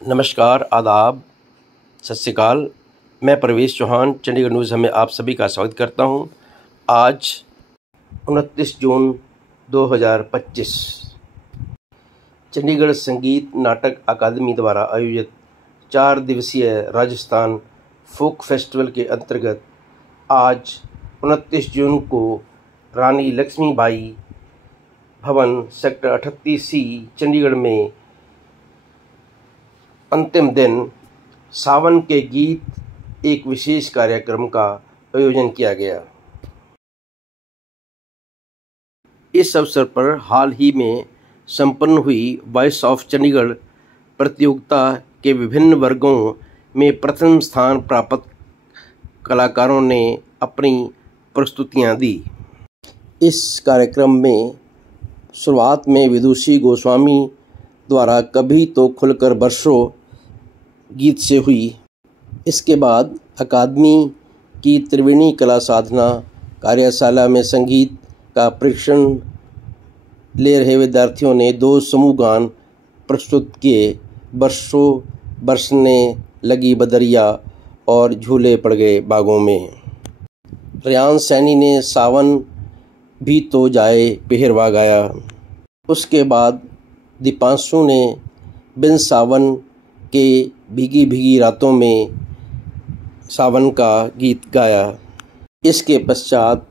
नमस्कार, आदाब, सत श्री अकाल। मैं प्रवेश चौहान चंडीगढ़ न्यूज़ में आप सभी का स्वागत करता हूं। आज 29 जून 2025 चंडीगढ़ संगीत नाटक अकादमी द्वारा आयोजित 4 दिवसीय राजस्थान फोक फेस्टिवल के अंतर्गत आज 29 जून को रानी लक्ष्मीबाई भवन सेक्टर 38C चंडीगढ़ में अंतिम दिन सावन के गीत एक विशेष कार्यक्रम का आयोजन किया गया। इस अवसर पर हाल ही में संपन्न हुई वॉइस ऑफ चंडीगढ़ प्रतियोगिता के विभिन्न वर्गों में प्रथम स्थान प्राप्त कलाकारों ने अपनी प्रस्तुतियां दी। इस कार्यक्रम में शुरुआत में विदुषी गोस्वामी द्वारा कभी तो खुलकर बरसों गीत से हुई। इसके बाद अकादमी की त्रिवेणी कला साधना कार्यशाला में संगीत का प्रशिक्षण ले रहे विद्यार्थियों ने 2 समूह गान प्रस्तुत किए। बरसों बरसने लगी बदरिया और झूले पड़ गए बागों में। रेयान सैनी ने सावन भी तो जाए पेहरवा गाया। उसके बाद दीपांशु ने बिन सावन के भीगी भीगी रातों में सावन का गीत गाया। इसके पश्चात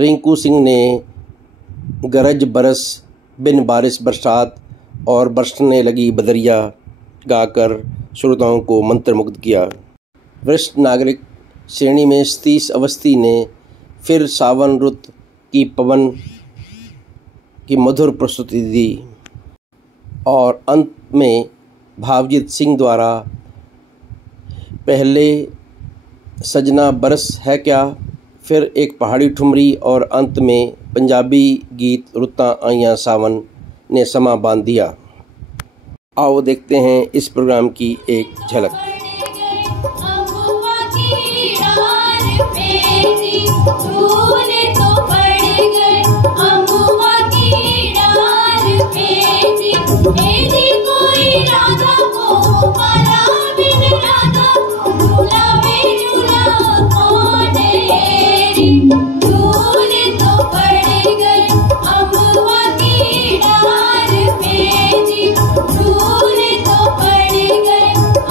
रिंकू सिंह ने गरज बरस बिन बारिश बरसात और बरसने लगी बदरिया गाकर श्रोताओं को मंत्रमुग्ध किया। वरिष्ठ नागरिक श्रेणी में सतीश अवस्थी ने फिर सावन रुत की पवन की मधुर प्रस्तुति दी और अंत में भावजीत सिंह द्वारा पहले सजना बरस है क्या, फिर एक पहाड़ी ठुमरी और अंत में पंजाबी गीत रुतां आइयां सावन ने समा बांध दिया। आओ देखते हैं इस प्रोग्राम की एक झलक।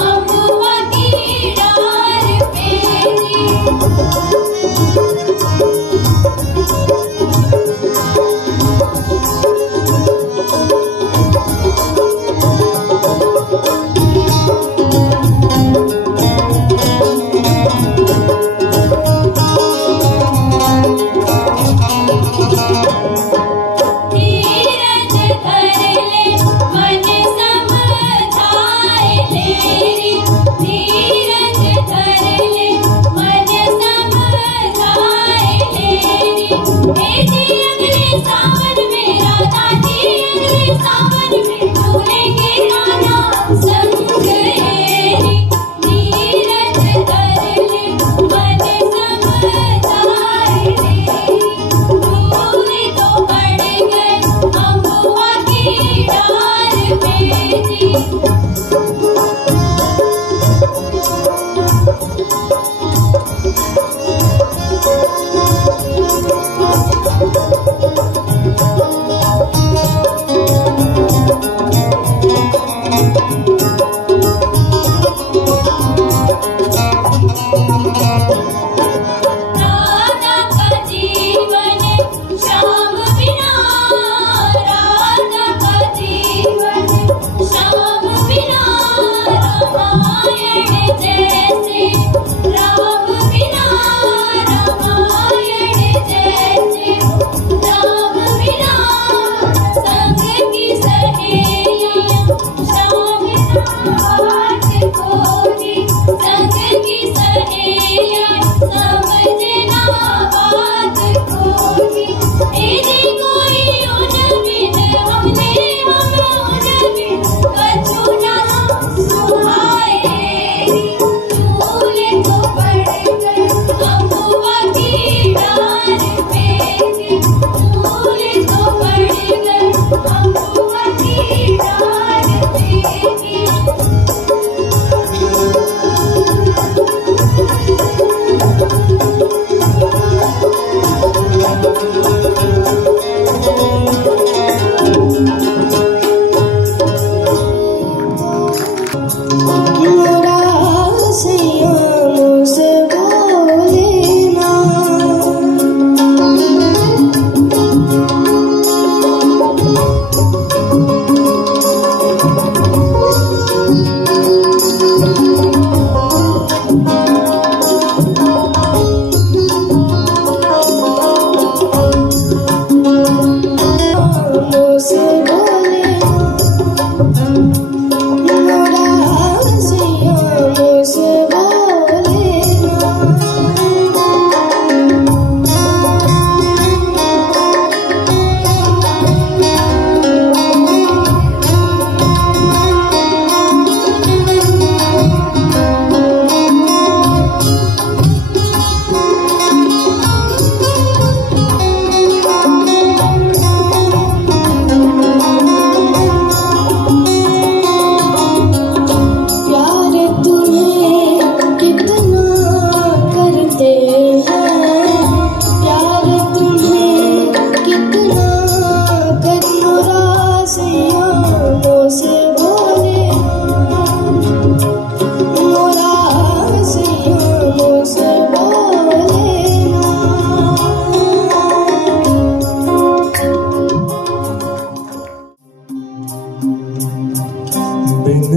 I'm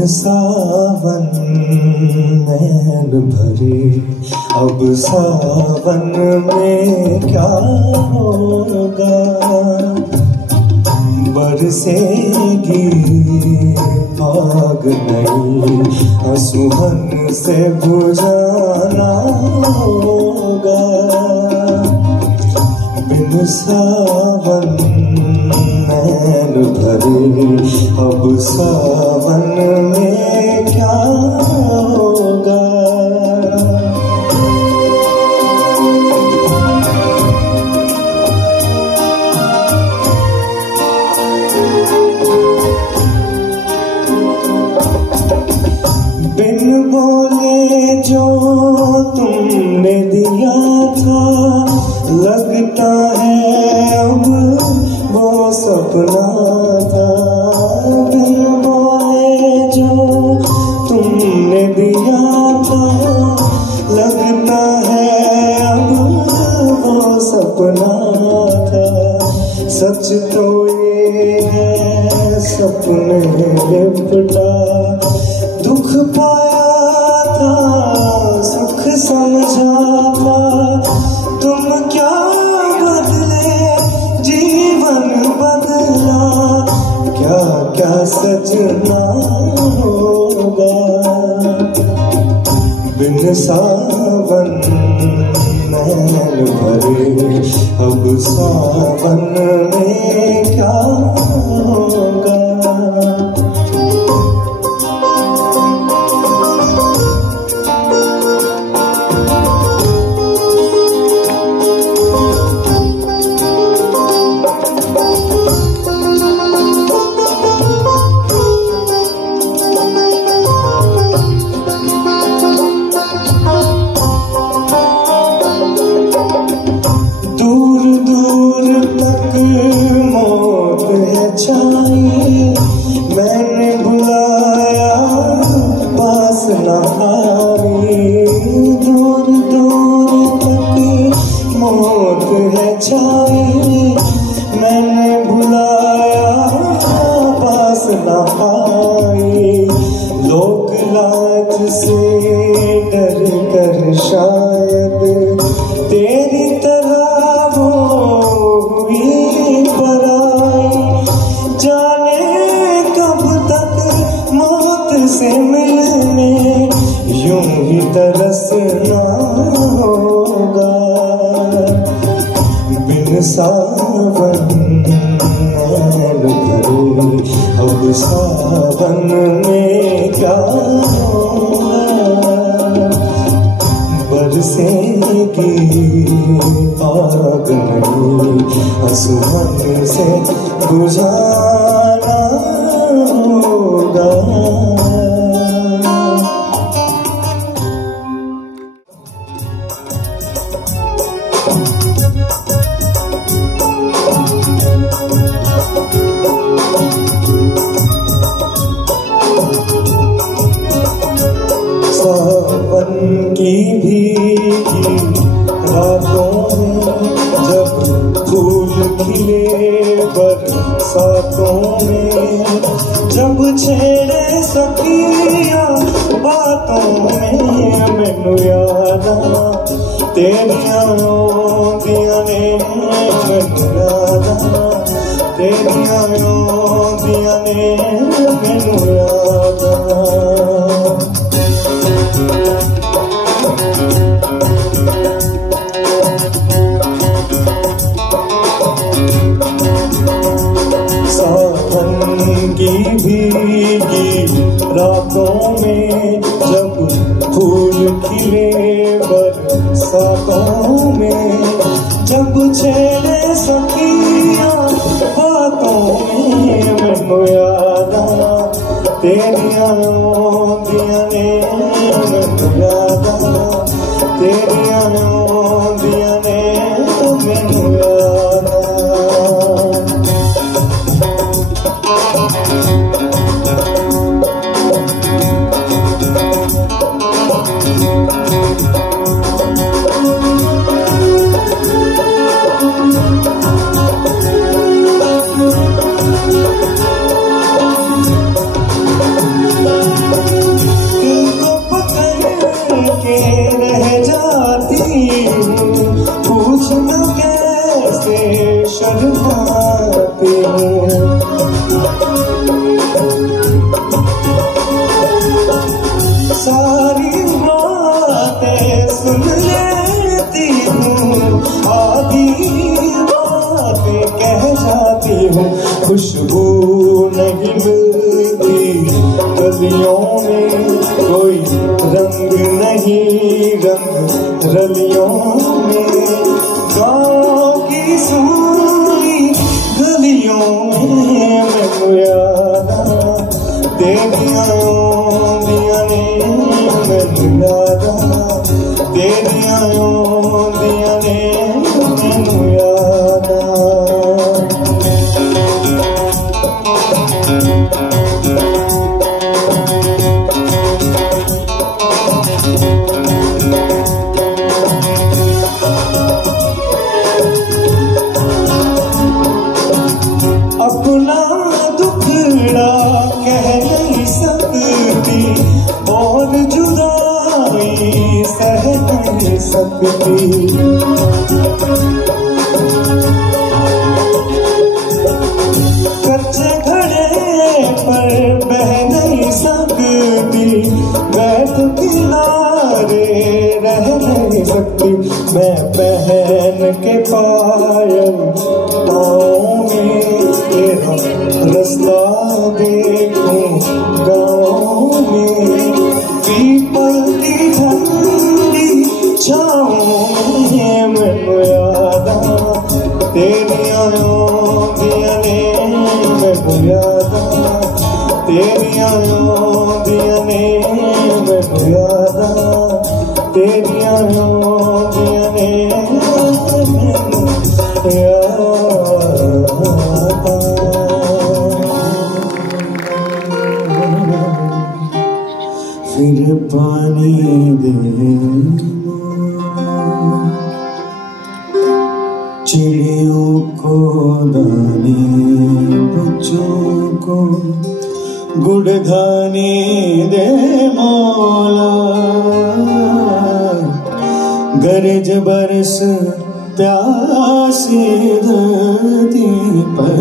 बिन सावन नैन भरे, अब सावन में क्या होगा। बरसेगी आग नई, सुहन से बुझाना होगा। बिन सावन नैन भरे, अब सावन में क्या होगा। बिन बोले जो तुमने दिया था, लगता है अब वो सपना था। बिन बोले जो तुमने दिया था, लगता है अब वो सपना था। सच तो ये है सपने लिपटा, दुख पाया था सुख समझा था। तुम क्या बदले जीवन बदला, क्या क्या सजना होगा। बिन सावन नैन भरे, अब सावन में क्या होगा। मैंने बुलाया पास न आई, दूर दूर तक मौत है छाई। मैंने बुलाया पास न आई, लोक लाज से डर कर शायद तेरी तरह वो हुई पराई। जाने कब तक मौत से मिलने यूं ही तरसना होगा। बिन सावन नैन भरे, अब सावन में क्या होगा। बरसेगी आग नई, सुहन से बुझाना होगा। सावन की भीगी रातों में, जब फूल खिले बरसातों में, जब छेड़े सखिया बातों में, मैनू याद आ तेरिया दिया ने। मैनू याद आ तेरिया दिया ने, मैनू याद आ। सावन की भीगी रातों में, जब फूल खिले बरसातों में, जब छेड़े सखिया बातों में, मैनू याद आ तेरिया दिया ने। मैनू याद आ तेरिया दिया ने, मैनू याद आ। शर्माती हूँ। सारी बातें सुन लेती हूँ, आधी बातें कह जाती हूँ। खुशबू नहीं मिलती गलियों में, कोई रंग नहीं रंग रलियों में। गाँव की सूनी गलियों में मैनू याद आ तेरियां आउंदियां ने, मैनू याद आ तेरियां आउंदियां ने, मैनू याद आ। अपना दुखड़ा कह नहीं सकती और जुदाई सह नहीं सकती। कच्चे घड़े पर बह नहीं सकती, बैठ किनारे रह नहीं सकती। मैं पहन के पायल पाँव में तेरा रास्ता देखूं गाँव में। पीपल की ठंडी छाँव में मैनू याद आ तेरियां आउंदियां ने, मैनू याद आ तेरियां आउंदियां ने, मैनू याद आ तेरियां आउंदियां ने, मैनू याद आ। फिर पानी दे चिड़ियों को दाने, बच्चों को गुड़धाने दे मौला। गरज बरस प्यासी धरती पर,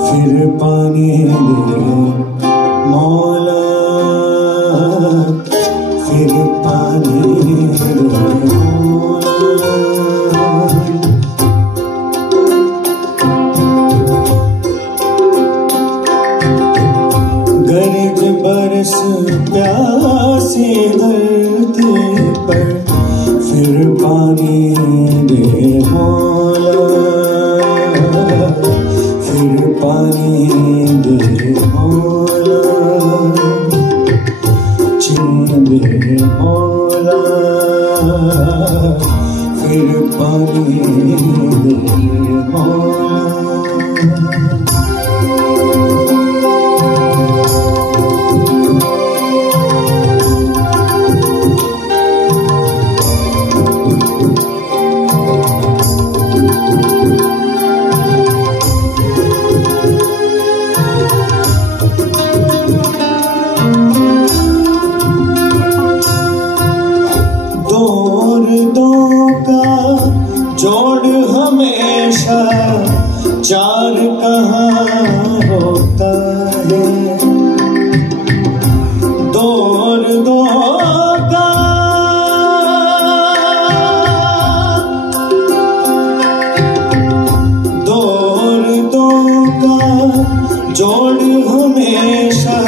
फिर पानी दे मौला, फिर पानी दे मौला। गरज बरस प्यासी धरती पर, फिर पानी दे मौला, फिर पानी दे मौला। छीन दे मौला, फिर पानी दे मौला। दो का जोड़ हमेशा चार कहाँ होता है। दौर दो का दौर दो का जोड़ हमेशा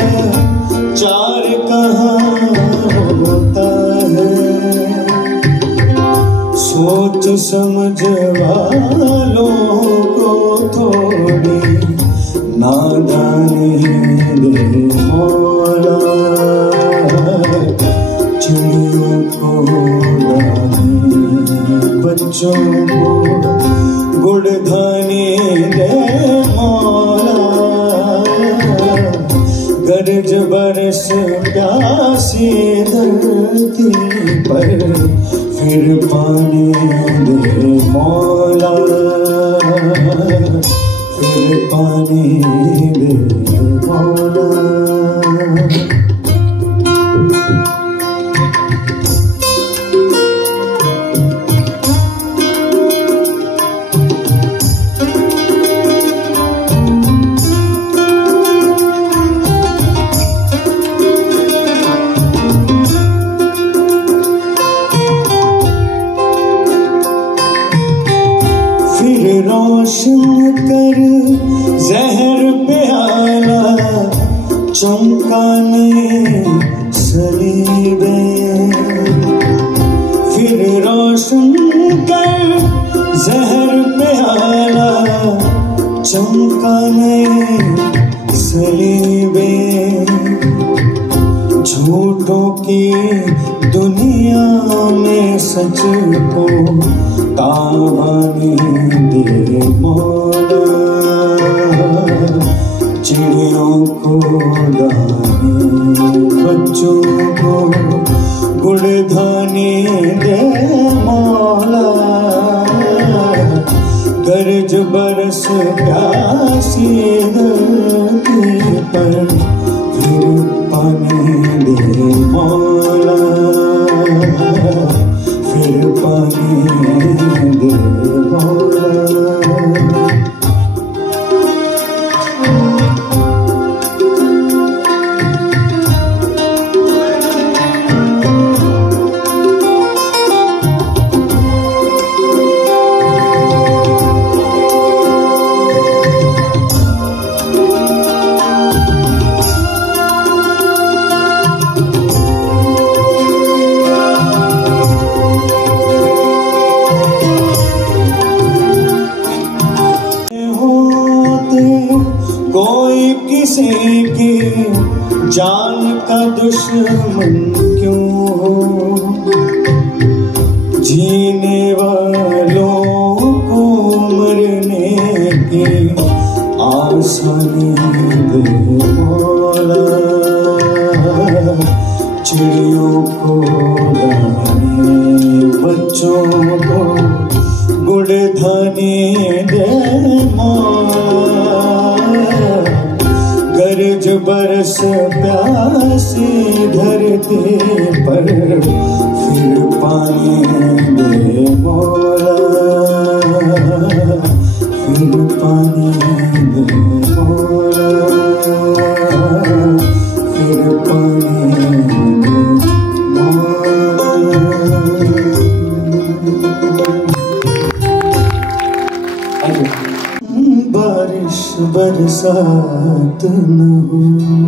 चार कहाँ होता है। सोच समझ वालों को थोड़ी नादानी दे मौला। चिड़ियों को दाने, बच्चों को गुड़धानी दे मौला। गरज बरस प्यासी धरती पर, फिर पानी दे मौला, फिर पानी दे मौला। रोशन कर जहर प्याला, चमका नहीं सलीबे। फिर रोशन कर जहर प्याला, चमका नहीं सलीबे। झूठों की दुनिया में सच को तावानी दे मौला। चिड़ियों को दाने, बच्चों को गुड़धानी दे मौला। गरज बरस प्यासी धरती पर, फिर पानी दे मौला। फिर पानी दे मौला। कोई किसी की जान का दुश्मन क्यों हो, जीने वालों को मरने की आसानी दे मौला। चिड़ियों को दाने, बच्चों को गुड़धानी दे मौला। गरज बरस प्यासी धरती पर, फिर पानी दे मौला। फिर पानी दे मौला। फिर पानी दे मौला। बारिश बरसात न होगी,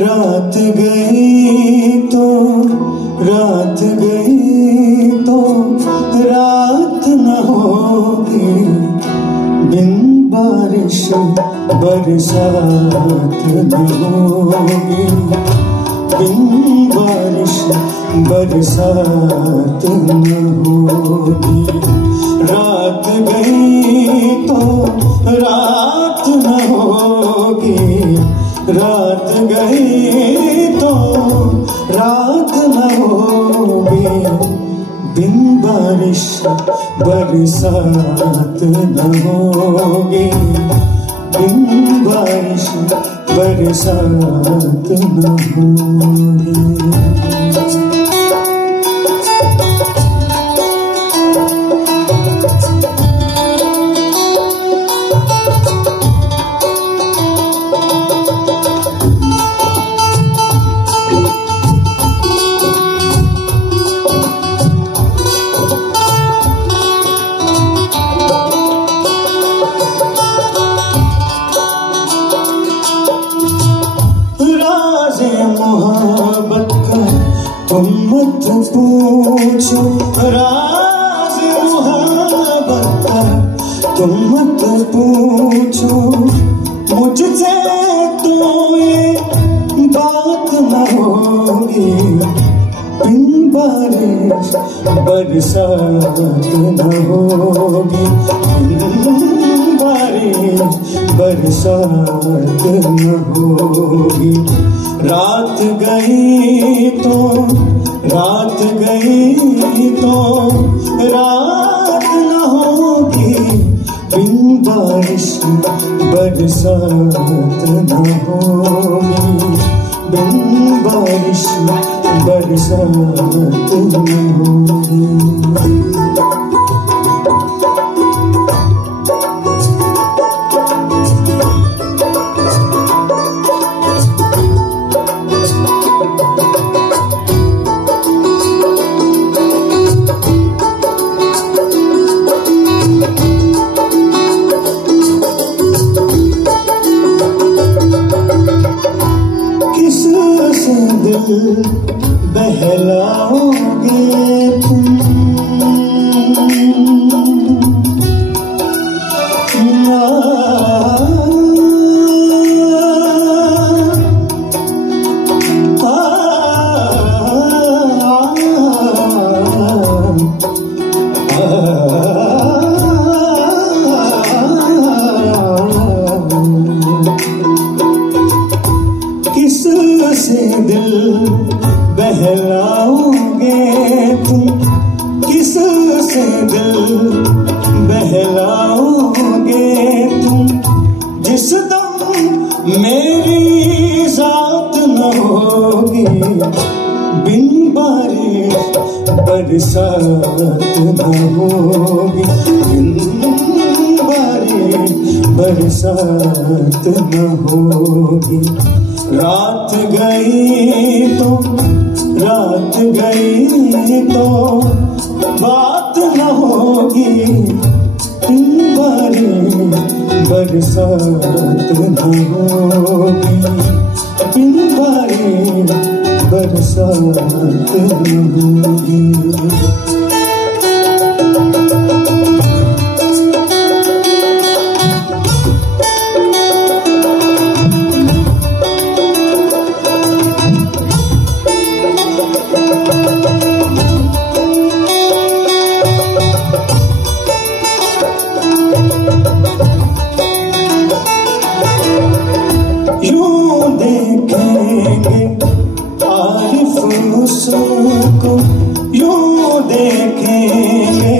रात गई तो रात गई तो रात न होगी। बिन बारिश बरसात न होगी। बिन बारिश बरसात न होगी। रात गई तो रात न होगी। रात गई तो रात न होगी। बिन बारिश बरसात न होगी। बिन बारिश बरसात न होगी। मोहब्बत का तुम मत पूछो, राज मोहब्बत का तुम मत पूछो। मुझसे तो ये बात न होगी। बिन बारिश बरसात न होगी। बिन बारिश बरसात न होगी। रात गई तो रात गई तो रात न होगी। बिन बारिश बरसात न होगी। बिन बारिश बरसात न होगी। बरसात न होगी, बरसात न होगी। रात गई तो बात न होगी, बरसात न होगी, बरसात न होगी। को यूं देखेंगे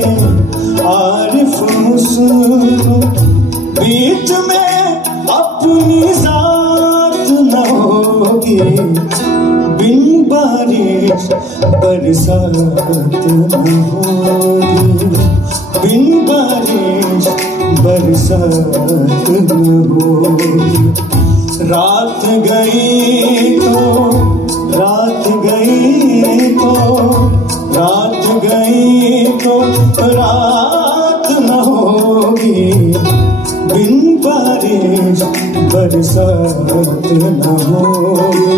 आरिफ मुझको, बीच में अपनी जात न होगी, बिन बारिश बरसात न होगी, बिन बारिश बरसात न होगी। रात गई तो रात न होगी, बिन बारिश बरसात न होगी,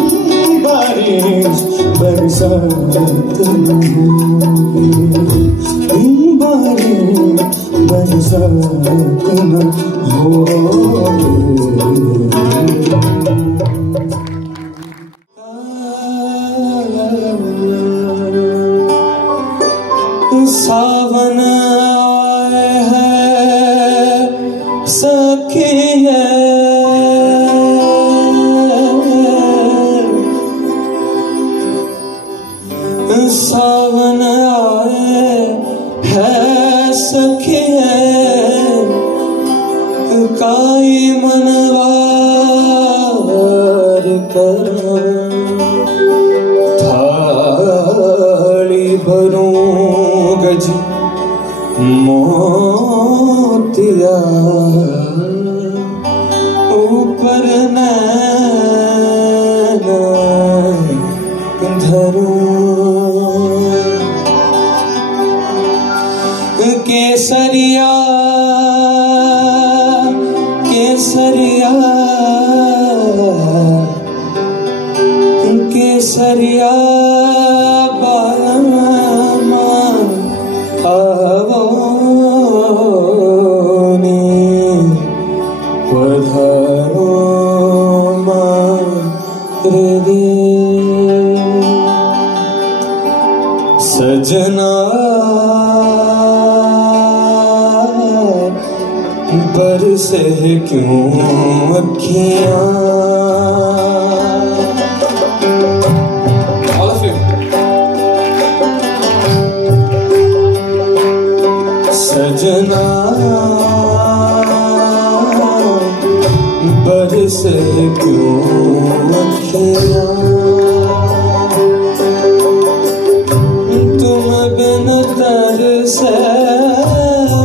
बिन बारिश बरसात न होगी, बिन बारिश बरसात न होगी। सावन आए है सखिए, सावन आए है सखिए, काई मनवार करो, थाली भरूं गज मोतिया, ऊपर नैन धरूं, केसरिया केसरिया केसरिया बालमा आवो ने पधारो मारे दे, सजना बरसे क्यों अखियां, सजना बरसे क्यों अखियां, तुम बिन तरसे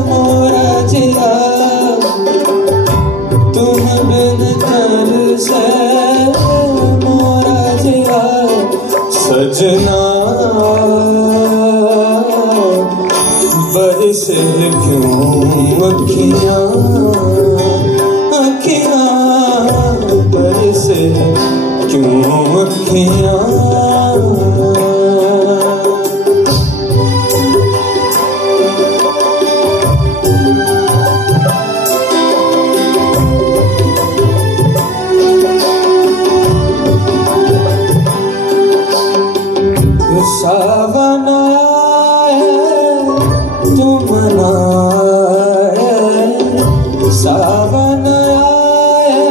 मोरा जिया, तुम बिन तरसे मोरा जिया, सजना बरसे क्यों अखियां, अखियां बरसे क्यों अखियां, सावन आए तुम नाए, सावन आए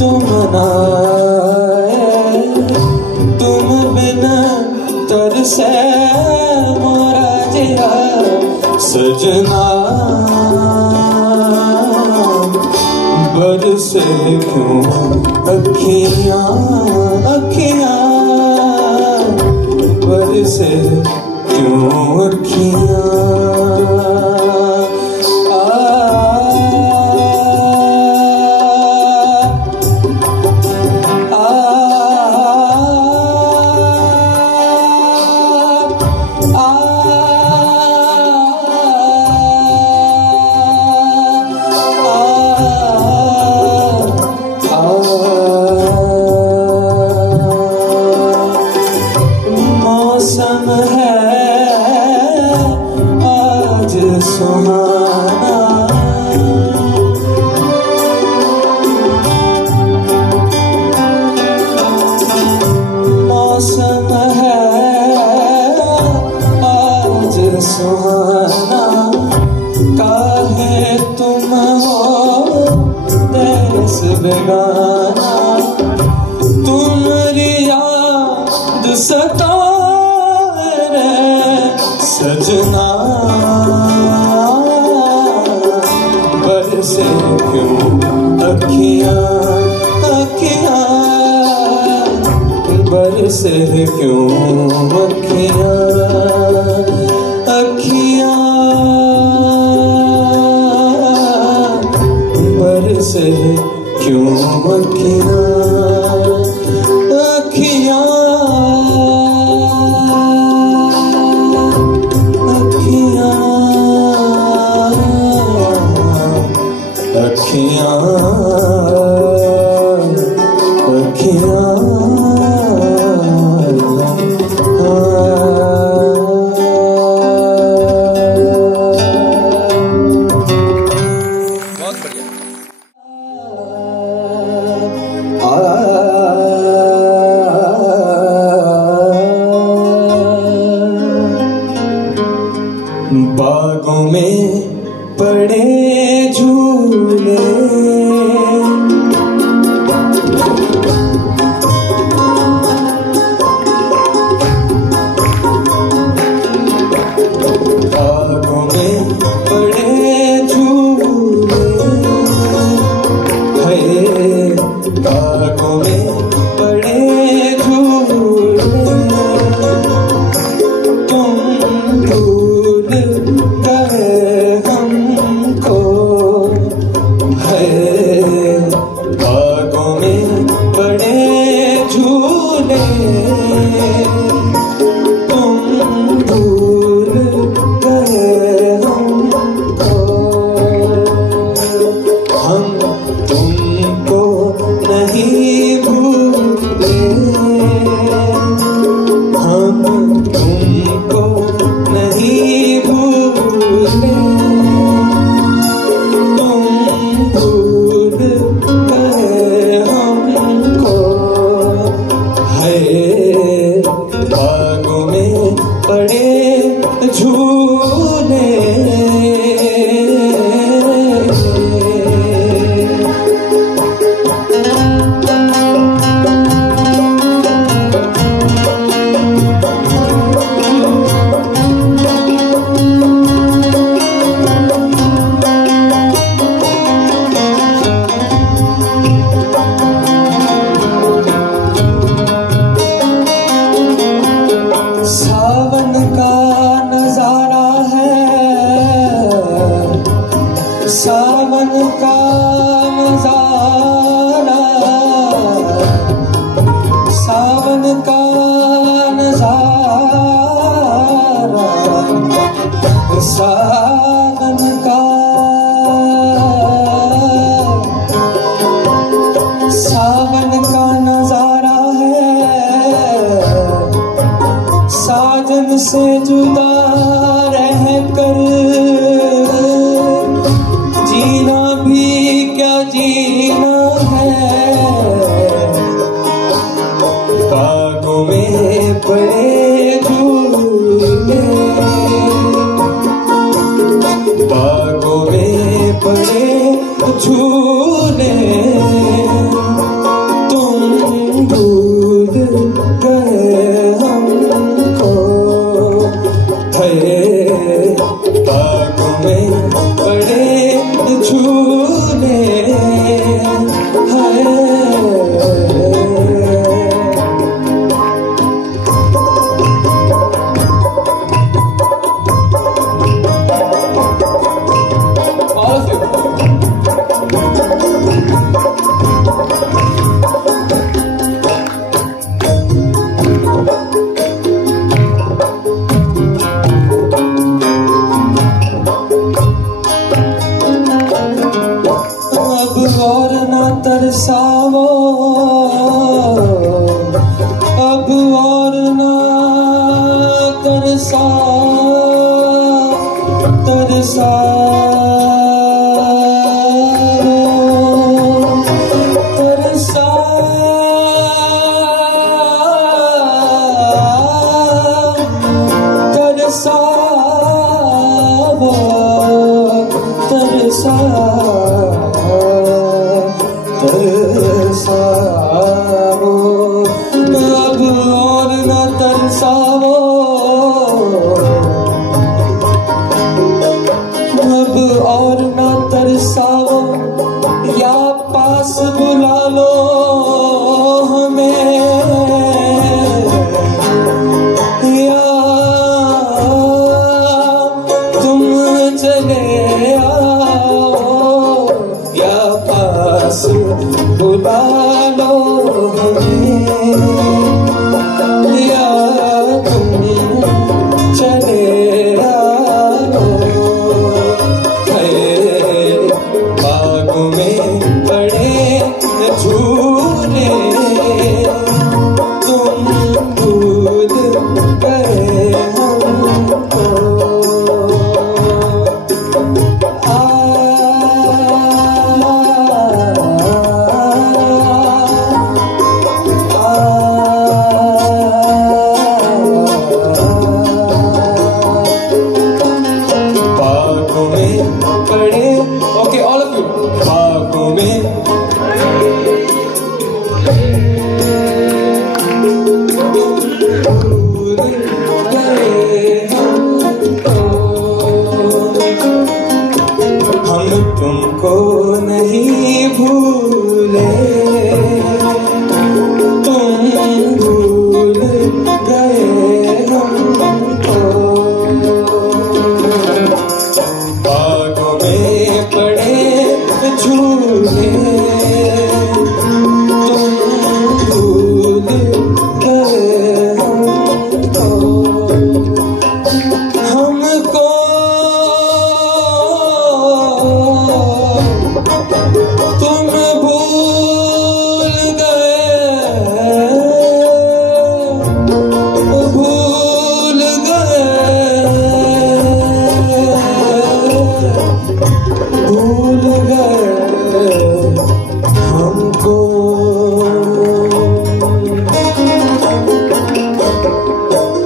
तुम नाए, तुम बिना तरसे मोरा जिया, सजना बरसे क्यों अखियां, अखियां बरसे क्यों अखियाँ मौसम है आज सुहाना, मौसम है आज सुहाना, काहे तुम हो देश बेगाना, तुम्हारी याद सताए सजना, बरसे क्यों अखियाँ अखियाँ, बरसे क्यों अखियाँ अखियाँ, बरसे क्यों अखियाँ अखियाँ अखियाँ अखियाँ बहुत बढ़िया। बागों में पड़े झूले, बागों में पड़े झूले, है बागों में पड़े झूले, तुम भूल गए हमको, है बागों में पड़े झूले, तुम भूल गए हमको, हम तुमको नहीं भूले, हम तुमको नहीं भूले, तुम भूल गए हमको, है बागों में पड़े झूले। सावन का नजारा है, सावन का नजारा, सावन का नजारा, सावन का, सावन का नजारा है, साजन से जुदा रह कर जीना भी क्या जीना है, बागों में पड़े झूले, बागों में पड़े झूले, तुम भूल गए हमको, है बागों में पड़े झूले, है तरसा तरसा तरसा तरसा तरसा तरसाओ अब और न तरसाओ अब और न तरसाओ या पास बुला लो हमें या तुम चले आओ या पास बुला लो हमें या तुम चले आओ बाग में पड़े झूले तुम भूल गए हमको बागों में पड़े ओके ऑल ऑफ यू बागों में भूल गए हम तुमको नहीं भूले तुम भूल गए हमको बागों में पड़े झूले तुम भूल गए हमको हमको तुम भूल गए भूल गए हमको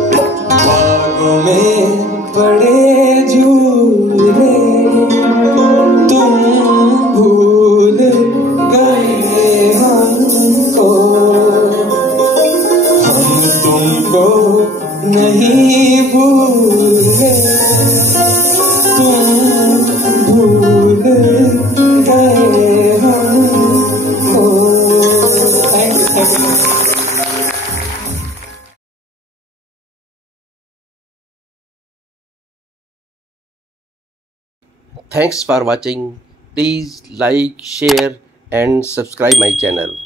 बागों में पड़े झूले तुम भूल गए हमको हम तुमको नहीं भूले तुम भूल गए हमको thank you Thanks for watching. Please like, share and subscribe my channel.